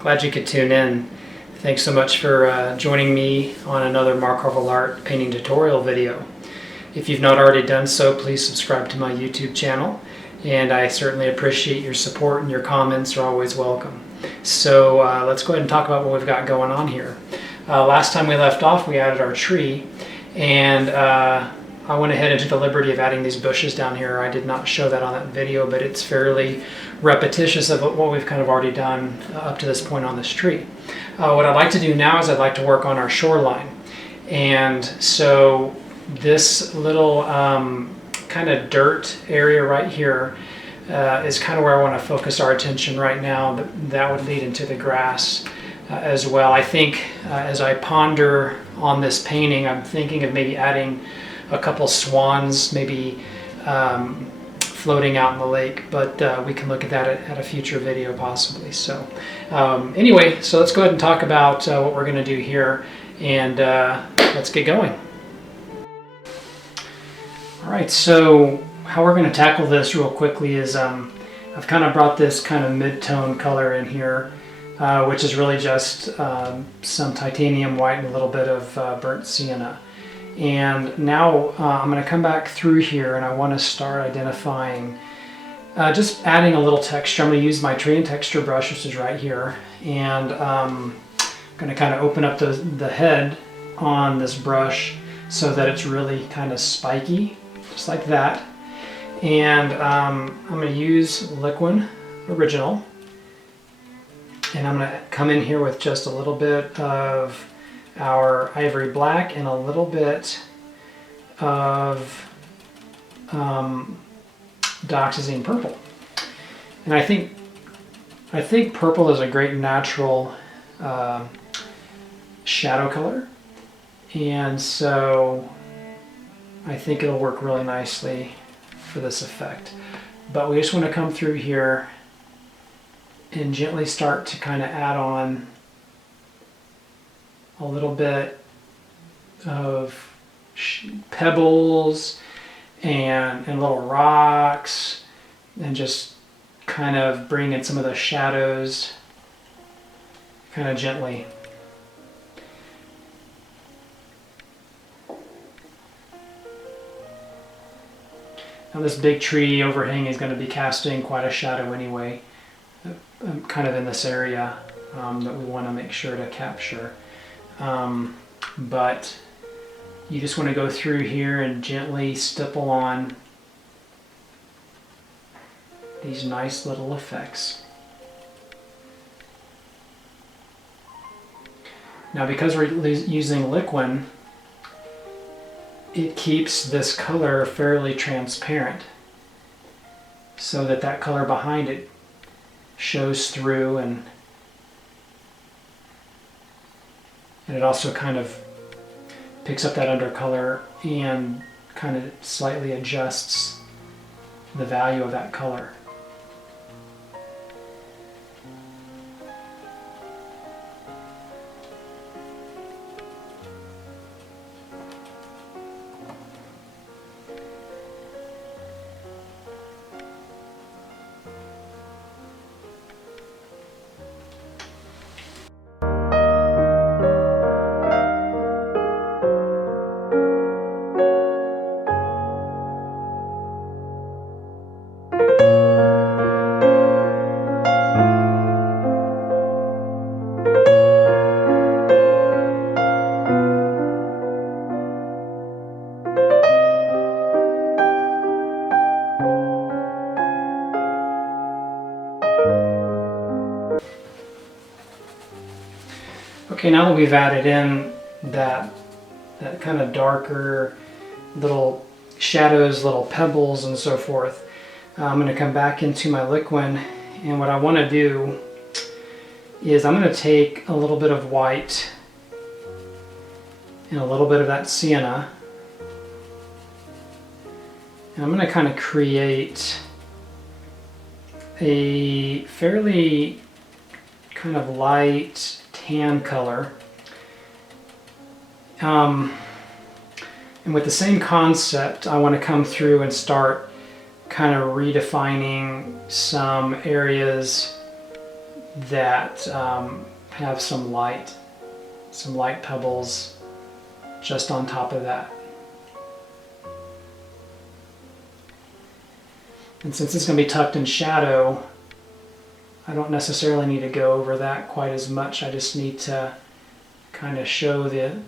Glad you could tune in. Thanks so much for joining me on another Marc Harvill painting tutorial video. If you've not already done so, please subscribe to my YouTube channel, and I certainly appreciate your support, and your comments are always welcome. So let's go ahead and talk about what we've got going on here. Last time we left off, we added our tree, and I went ahead and took the liberty of adding these bushes down here. I did not show that on that video, but it's fairly repetitious of what we've kind of already done up to this point on this tree. What I'd like to do now is I'd like to work on our shoreline. And so this little kind of dirt area right here is kind of where I want to focus our attention right now. That would lead into the grass as well. I think as I ponder on this painting, I'm thinking of maybe adding a couple swans, maybe floating out in the lake, but we can look at that at a future video possibly. So anyway, so let's go ahead and talk about what we're going to do here, and let's get going. All right, so how we're going to tackle this real quickly is I've kind of brought this kind of mid-tone color in here, which is really just some titanium white and a little bit of burnt sienna. And now I'm going to come back through here, and I want to start identifying, just adding a little texture. I'm going to use my tree and texture brush, which is right here, and I'm going to kind of open up the head on this brush so that it's really kind of spiky, just like that. And I'm going to use Liquid Original, and I'm going to come in here with just a little bit of our ivory black and a little bit of dioxazine purple. And I think purple is a great natural shadow color, and so I think it'll work really nicely for this effect. But we just want to come through here and gently start to kind of add on a little bit of pebbles and little rocks, and just kind of bring in some of the shadows kind of gently. Now this big tree overhang is going to be casting quite a shadow anyway, kind of in this area that we want to make sure to capture. But you just want to go through here and gently stipple on these nice little effects. Now, because we're using Liquid, it keeps this color fairly transparent so that color behind it shows through, and it also kind of picks up that undercolor and kind of slightly adjusts the value of that color. Okay, now that we've added in that kind of darker little shadows, little pebbles and so forth, I'm going to come back into my Liquid, and what I want to do is I'm going to take a little bit of white and a little bit of that sienna, and I'm going to kind of create a fairly kind of light tan color. And with the same concept, I want to come through and start kind of redefining some areas that have some light pebbles just on top of that. And since it's going to be tucked in shadow, I don't necessarily need to go over that quite as much. I just need to kind of show the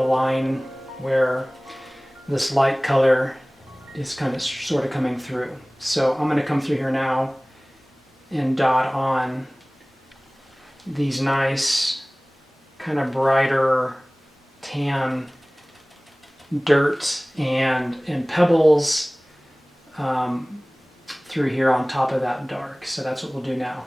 line where this light color is kind of sort of coming through. So I'm going to come through here now and dot on these nice kind of brighter tan dirt and pebbles through here on top of that dark. So that's what we'll do now.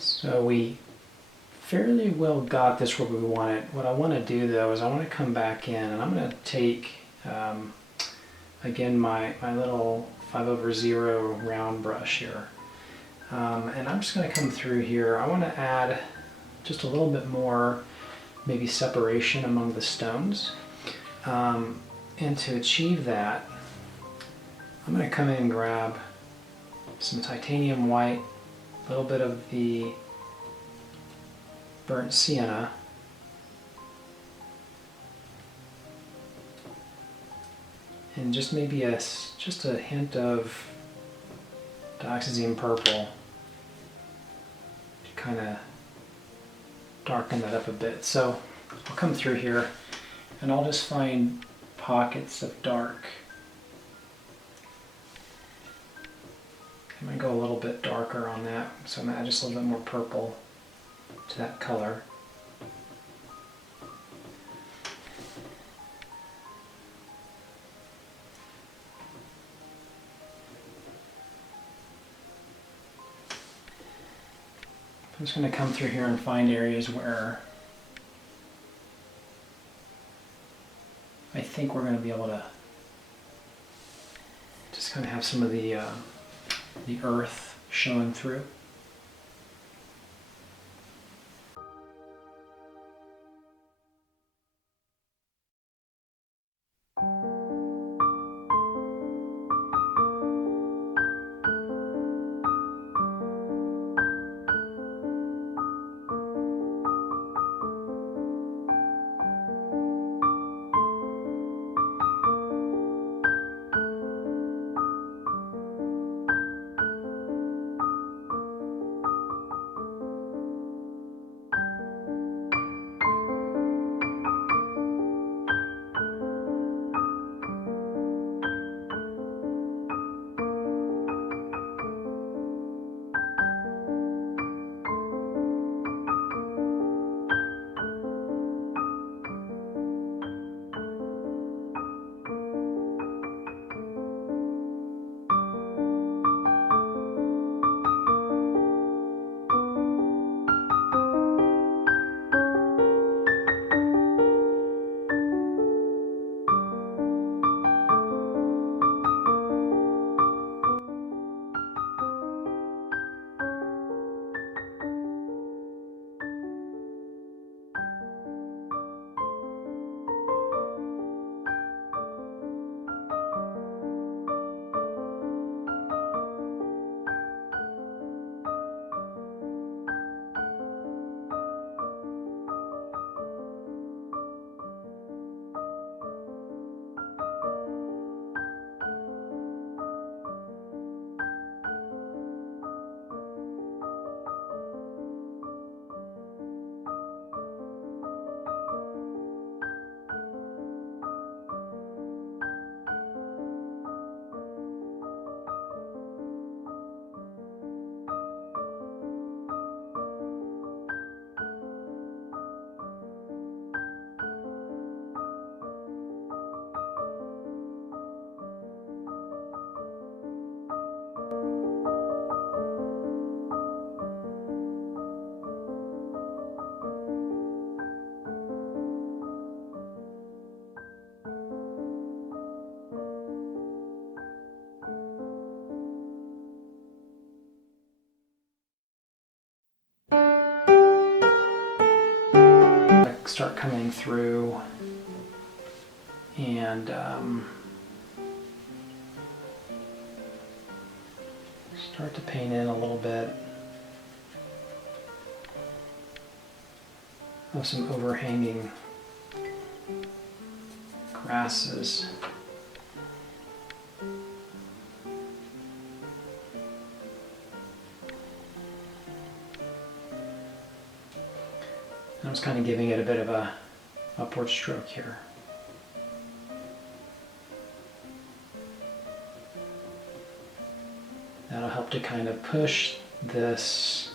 So we fairly well got this where we want it. What I want to do though is I want to come back in and I'm going to take again my little 5/0 round brush here, and I'm just going to come through here. I want to add just a little bit more maybe separation among the stones, and to achieve that I'm going to come in and grab some titanium white, a little bit of the burnt sienna, and just maybe just a hint of dioxazine purple to kind of darken that up a bit. So I'll come through here and I'll just find pockets of dark. I'm going to go a little bit darker on that, so I'm going to add just a little bit more purple to that color. I'm just going to come through here and find areas where I think we're going to be able to just kind of have some of the earth showing through. Start coming through and start to paint in a little bit of some overhanging grasses. I'm just kind of giving it a bit of a upward stroke here. That'll help to kind of push this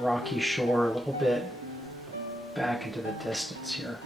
rocky shore a little bit back into the distance here.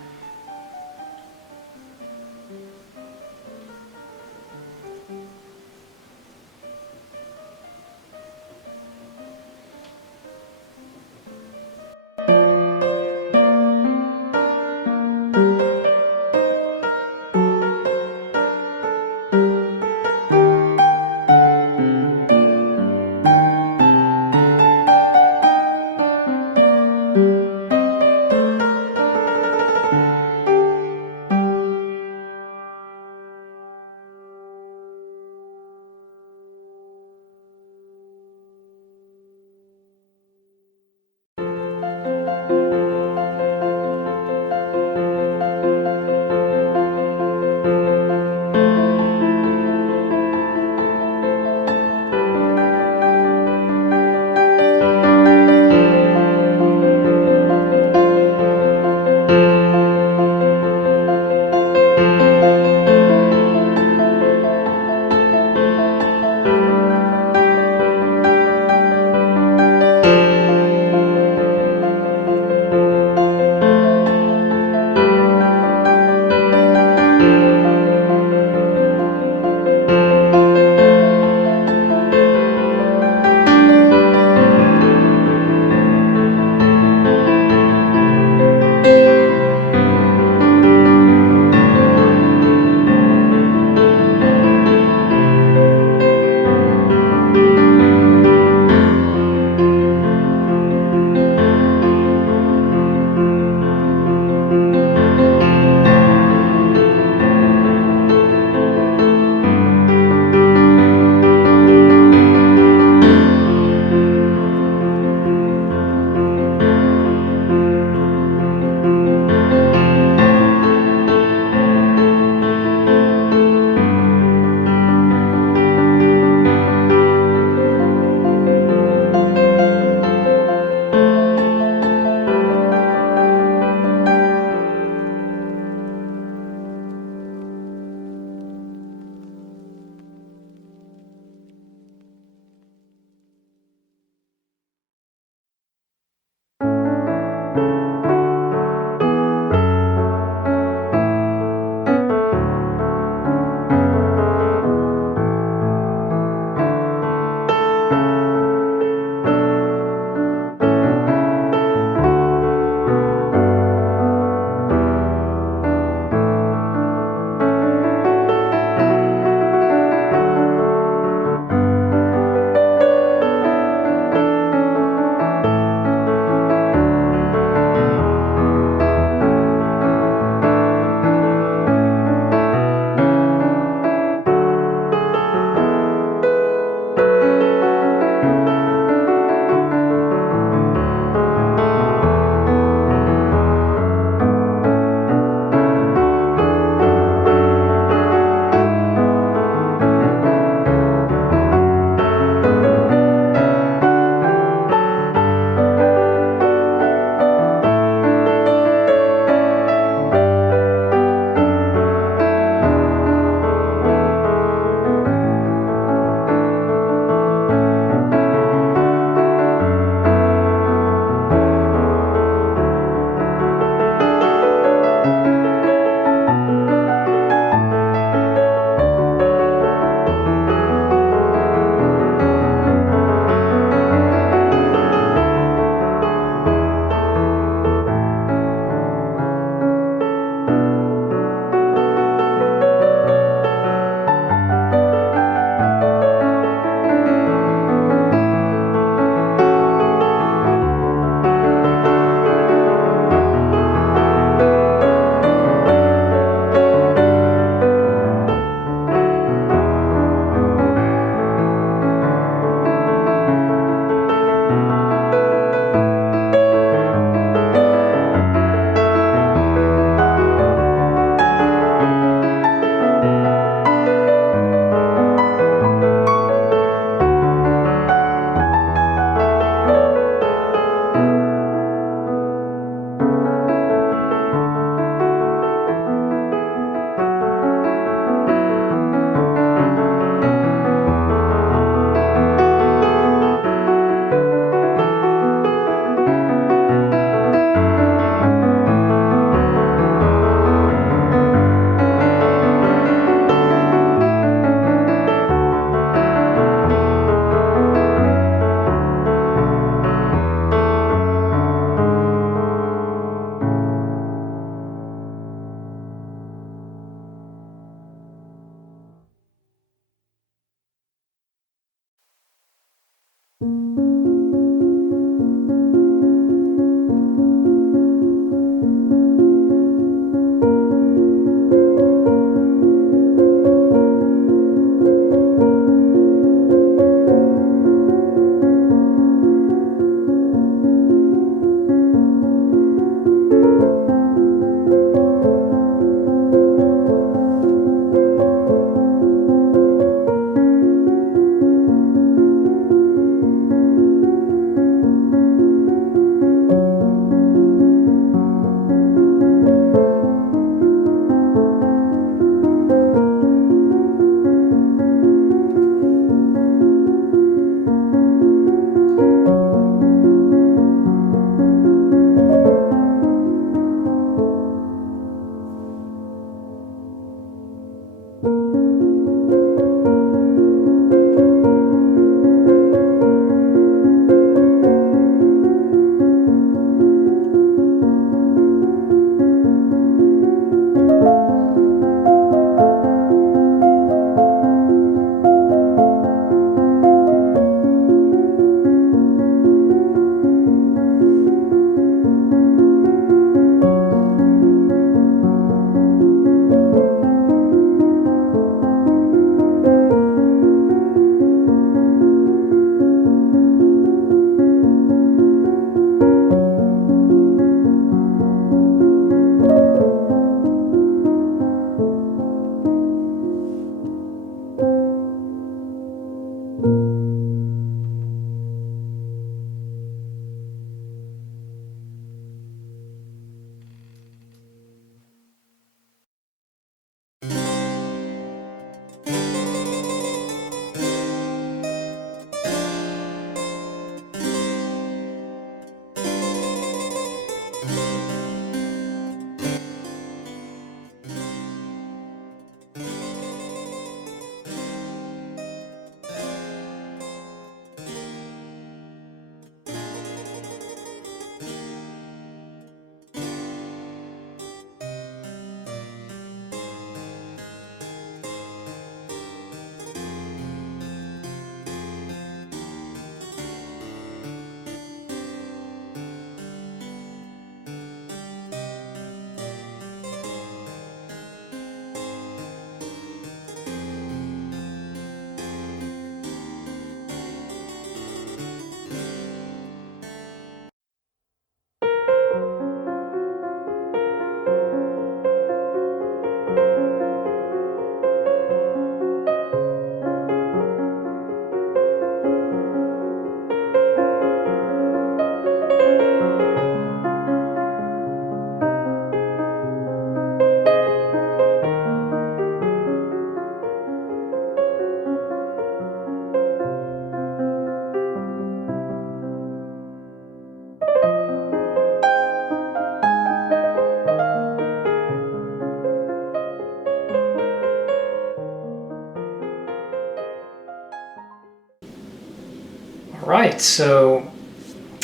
All right, so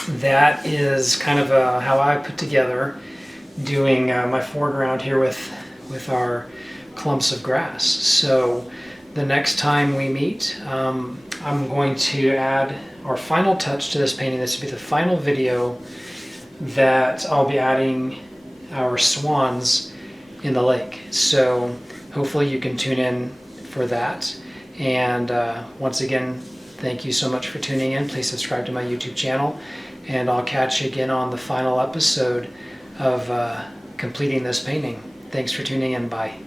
that is kind of how I put together doing my foreground here with our clumps of grass. So the next time we meet, I'm going to add our final touch to this painting. This will be the final video that I'll be adding our swans in the lake. So hopefully you can tune in for that. And once again, thank you so much for tuning in. Please subscribe to my YouTube channel, and I'll catch you again on the final episode of completing this painting. Thanks for tuning in. Bye.